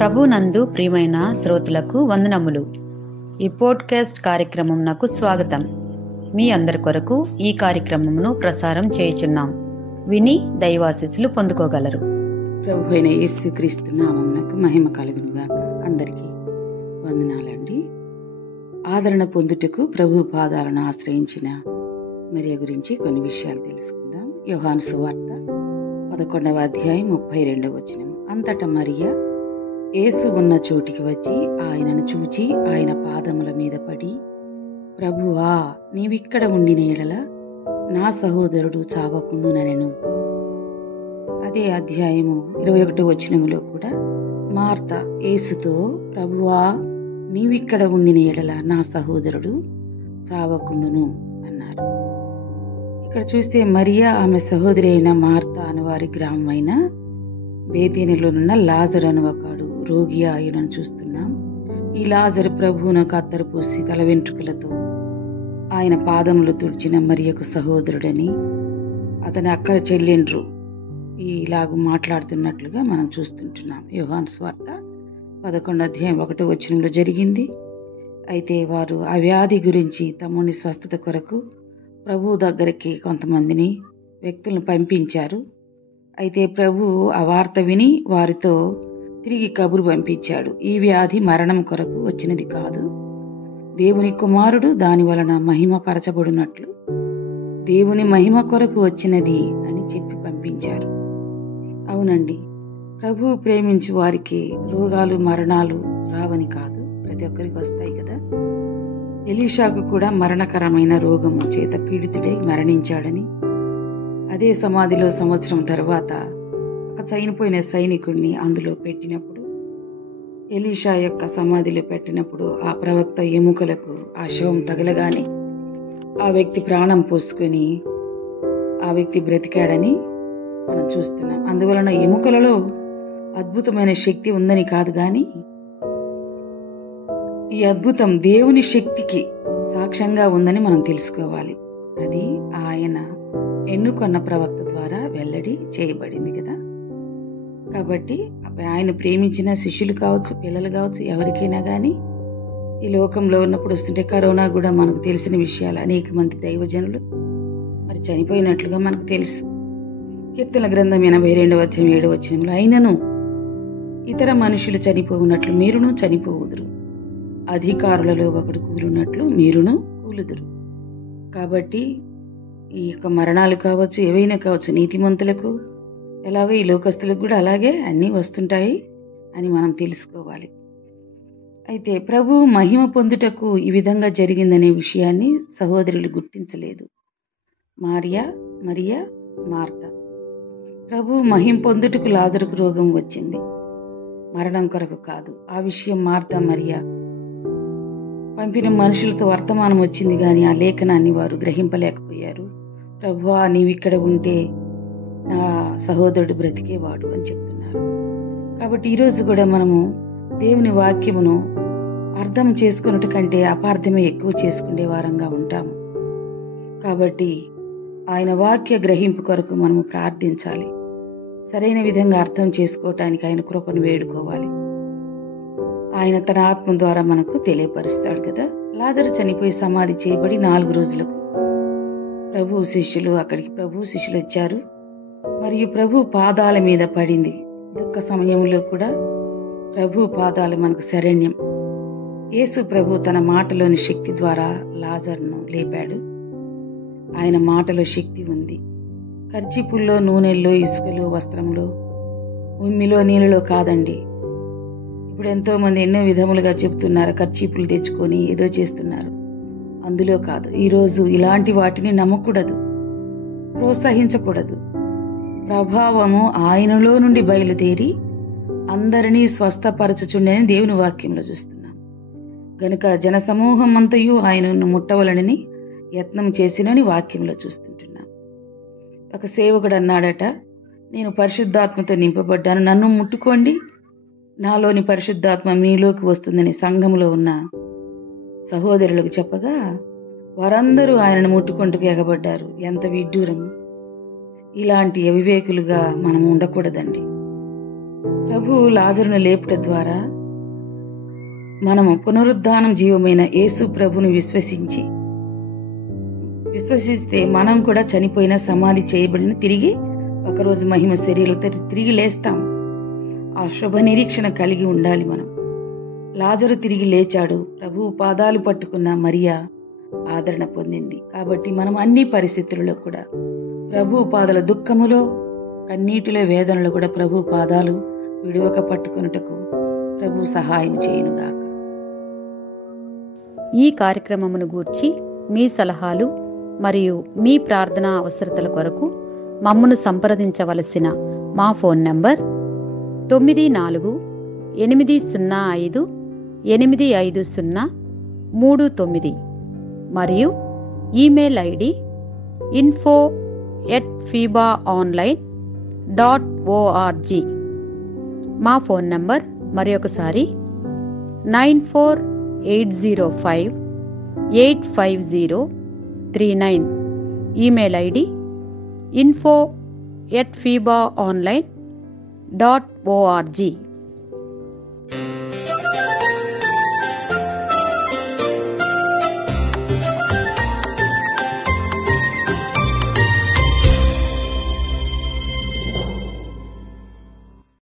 ప్రభునందు ప్రియమైన శ్రోతలకు వందనములు. ఈ పోడ్కాస్ట్ కార్యక్రమంనకు స్వాగతం. మీ అందరి కొరకు ఈ కార్యక్రమమును ప్రసారం చేయుచున్నాం. విని దైవాశీస్సులు పొందుకోగలరు. ప్రభు అయిన యేసుక్రీస్తు నామమునకు మహిమ కలుగునుగాక. అందరికీ వందనాలండి. ఆదరణ పొందుటకు ప్రభు పాదాలను ఆశ్రయించిన మరియ గురించి కొన్ని విషయాలు తెలుసుకుందాం. యోహాను సువార్త 11వ అధ్యాయం 32వ వచనం. అంతటా మరియ యేసు ఉన్న చోటికి వచ్చి ఆయనను చూచి ఆయన పాదముల మీద పడి, ప్రభువా, నీవిక్కడ ఉండిన ఎడల నా సహోదరుడు చావకుండునెను. అదే అధ్యాయము 21వ వచనములో కూడా మార్త యేసుతో, ప్రభువా, నీవిక్కడ ఉండిన ఎడల నా సహోదరుడు చావకుండును అన్నారు. ఇక్కడ చూస్తే మరియా ఆమె సహోదరి అయిన మార్త అనువారి గ్రామమైన బేతేనిలోనున్న లాజరు అను ఒకడు రోగి ఆయనను చూస్తున్నాం. ఈ లాజరు ప్రభువునకు అత్తరు పూసి తల వెంట్రుకలతో ఆయన పాదములు తుడిచిన మరియకు సహోదరుడని, అతని అక్కర చెల్లెండ్రు ఇలాగూ మాట్లాడుతున్నట్లుగా మనం చూస్తుంటున్నాం. యోహాను సువార్త 11వ అధ్యాయం 1వ వచనంలో జరిగింది. అయితే వారు ఆ వ్యాధి గురించి తమని స్వస్థత కొరకు ప్రభువు దగ్గరికి కొంతమందిని వ్యక్తులను పంపించారు. అయితే ప్రభు ఆ వార్త విని వారితో తిరిగి కబురు పంపించాడు. ఈ వ్యాధి మరణం కొరకు వచ్చినది కాదు, దేవుని కుమారుడు దాని వలన మహిమ పరచబడినట్లు దేవుని మహిమ కొరకు వచ్చినది అని చెప్పి పంపించారు. అవునండి, ప్రభు ప్రేమించి వారికి రోగాలు మరణాలు రావని కాదు, ప్రతి ఒక్కరికి వస్తాయి కదా. ఎలీషాకు కూడా మరణకరమైన రోగము చేత పీడితుడై మరణించాడని, అదే సమాధిలో సంవత్సరం తర్వాత ఒక చనిపోయిన సైనికుడిని అందులో పెట్టినప్పుడు, ఎలీషా యొక్క సమాధిలో పెట్టినప్పుడు ఆ ప్రవక్త ఎముకలకు ఆ శవం తగలగానే ఆ వ్యక్తి ప్రాణం పోసుకొని ఆ వ్యక్తి బ్రతికాడని మనం చూస్తున్నాం. అందువలన ఎముకలలో అద్భుతమైన శక్తి ఉందని కాదు, కానీ ఈ అద్భుతం దేవుని శక్తికి సాక్ష్యంగా ఉందని మనం తెలుసుకోవాలి. అది ఆయన ఎన్నుకొన్న ప్రవక్త ద్వారా వెల్లడి చేయబడింది కదా. కాబట్టి ఆయన ప్రేమించిన శిష్యులు కావచ్చు, పిల్లలు కావచ్చు, ఎవరికైనా కానీ ఈ లోకంలో ఉన్నప్పుడు వస్తుంటే కరోనా కూడా మనకు తెలిసిన విషయాలు. అనేక మంది దైవజనులు మరి చనిపోయినట్లుగా మనకు తెలుసు. కీర్తన గ్రంథం 82వ అధ్యాయం 7వ వచనంలో, అయినను ఇతర మనుషులు చనిపోవునట్లు మీరును చనిపోవుదురు, అధికారులలో ఒకడు కూలున్నట్లు మీరును కూలుదురు. కాబట్టి ఈ యొక్క మరణాలు కావచ్చు, ఏవైనా కావచ్చు, నీతిమంతులకు ఎలాగో ఈ లోకస్తులకు కూడా అలాగే అన్నీ వస్తుంటాయి అని మనం తెలుసుకోవాలి. అయితే ప్రభు మహిమ పొందుటకు ఈ విధంగా జరిగిందనే విషయాన్ని సహోదరులు గుర్తించలేదు. మరియా, మార్త. ప్రభు మహిమ పొందుటకు లాజరుకు రోగం వచ్చింది, మరణం కొరకు కాదు. ఆ విషయం మార్త మరియా పంపిన మనుషులతో వర్తమానం వచ్చింది, కానీ ఆ లేఖనాన్ని వారు గ్రహింపలేకపోయారు. ప్రభువా, నీవిక్కడ ఉంటే నా సహోదరుడు బ్రతికేవాడు అని చెప్తున్నారు. కాబట్టి ఈరోజు కూడా మనము దేవుని వాక్యమును అర్థం చేసుకున్నట్టు కంటే అపార్థమే ఎక్కువ చేసుకునే వారంగా ఉంటాము. కాబట్టి ఆయన వాక్య గ్రహింపు కొరకు మనము ప్రార్థించాలి. సరైన విధంగా అర్థం చేసుకోవటానికి ఆయన కృపను వేడుకోవాలి. ఆయన తన ఆత్మ ద్వారా మనకు తెలియపరుస్తాడు కదా. లాజరు చనిపోయి సమాధి చేయబడి 4 రోజులకు ప్రభు శిష్యులు వచ్చారు. మరియు ప్రభు పాదాల మీద పడింది. దుఃఖ సమయంలో కూడా ప్రభు పాదాలు మనకు శరణ్యం. యేసు ప్రభు తన మాటలోని శక్తి ద్వారా లాజరును లేపాడు. ఆయన మాటలో శక్తి ఉంది. కర్చీపుల్లో, నూనెల్లో, ఇసుకలో, వస్త్రంలో, ఉమ్మిలో, నీళ్ళలో కాదండి. ఇప్పుడు ఎంతో మంది ఎన్నో విధములుగా చెబుతున్నారు, కర్చీపులు తెచ్చుకొని ఏదో చేస్తున్నారు. అందులో కాదు. ఈరోజు ఇలాంటి వాటిని నమ్మకూడదు, ప్రోత్సహించకూడదు. ప్రభావము ఆయనలో నుండి బయలుదేరి అందరినీ స్వస్థపరచుచుండని దేవుని వాక్యంలో చూస్తున్నాం. గనుక జనసమూహం అంతయు ఆయనను ముట్టవలనని యత్నం చేసినని వాక్యంలో చూస్తుంటున్నాం. ఒక సేవకుడు అన్నాడట, నేను పరిశుద్ధాత్మతో నింపబడ్డాను, నన్ను ముట్టుకోండి, నాలోని పరిశుద్ధాత్మ మీలోకి వస్తుందని సంఘంలో ఉన్న సహోదరులకు చెప్పగా వారందరూ ఆయనను ముట్టుకుంటూ ఎగబడ్డారు. ఎంత విడ్డూరం! ఇలాంటి అవివేకులుగా మనం ఉండకూడదండి. ప్రభు లాజరును లేపుట ద్వారా మనము పునరుద్ధానం జీవమైన యేసు ప్రభును విశ్వసిస్తే మనం కూడా చనిపోయిన సమాధి చేయబడిన తిరిగి ఒకరోజు మహిమ శరీరాలతో తిరిగి లేస్తాం. ఆ శుభ నిరీక్షణ కలిగి ఉండాలి మనం. లాజరు తిరిగి లేచాడు. ప్రభువు పాదాలు పట్టుకున్న మరియా ఆదరణ పొందింది. కాబట్టి మనం అన్ని పరిస్థితులలో కూడా ప్రభు పాదాల దుఃఖములో, కన్నీటిలో, వేదనలో కూడా ప్రభు పాదాలు విడువక పట్టుకొనుటకు ప్రభు సహాయం చేయునుగాక. ఈ కార్యక్రమమును గూర్చి మీ సలహాలు మరియు మీ ప్రార్థనా అవసరతల కొరకు మమ్మను సంప్రదించవలసిన మా ఫోన్ నంబర్ 944585085039 మరియు ఈమెయిల్ ఐడి info@fibaonline.org. మా ఫోన్ నంబర్ మరొకసారి 9480585039. Email ID info@fibaonline.org.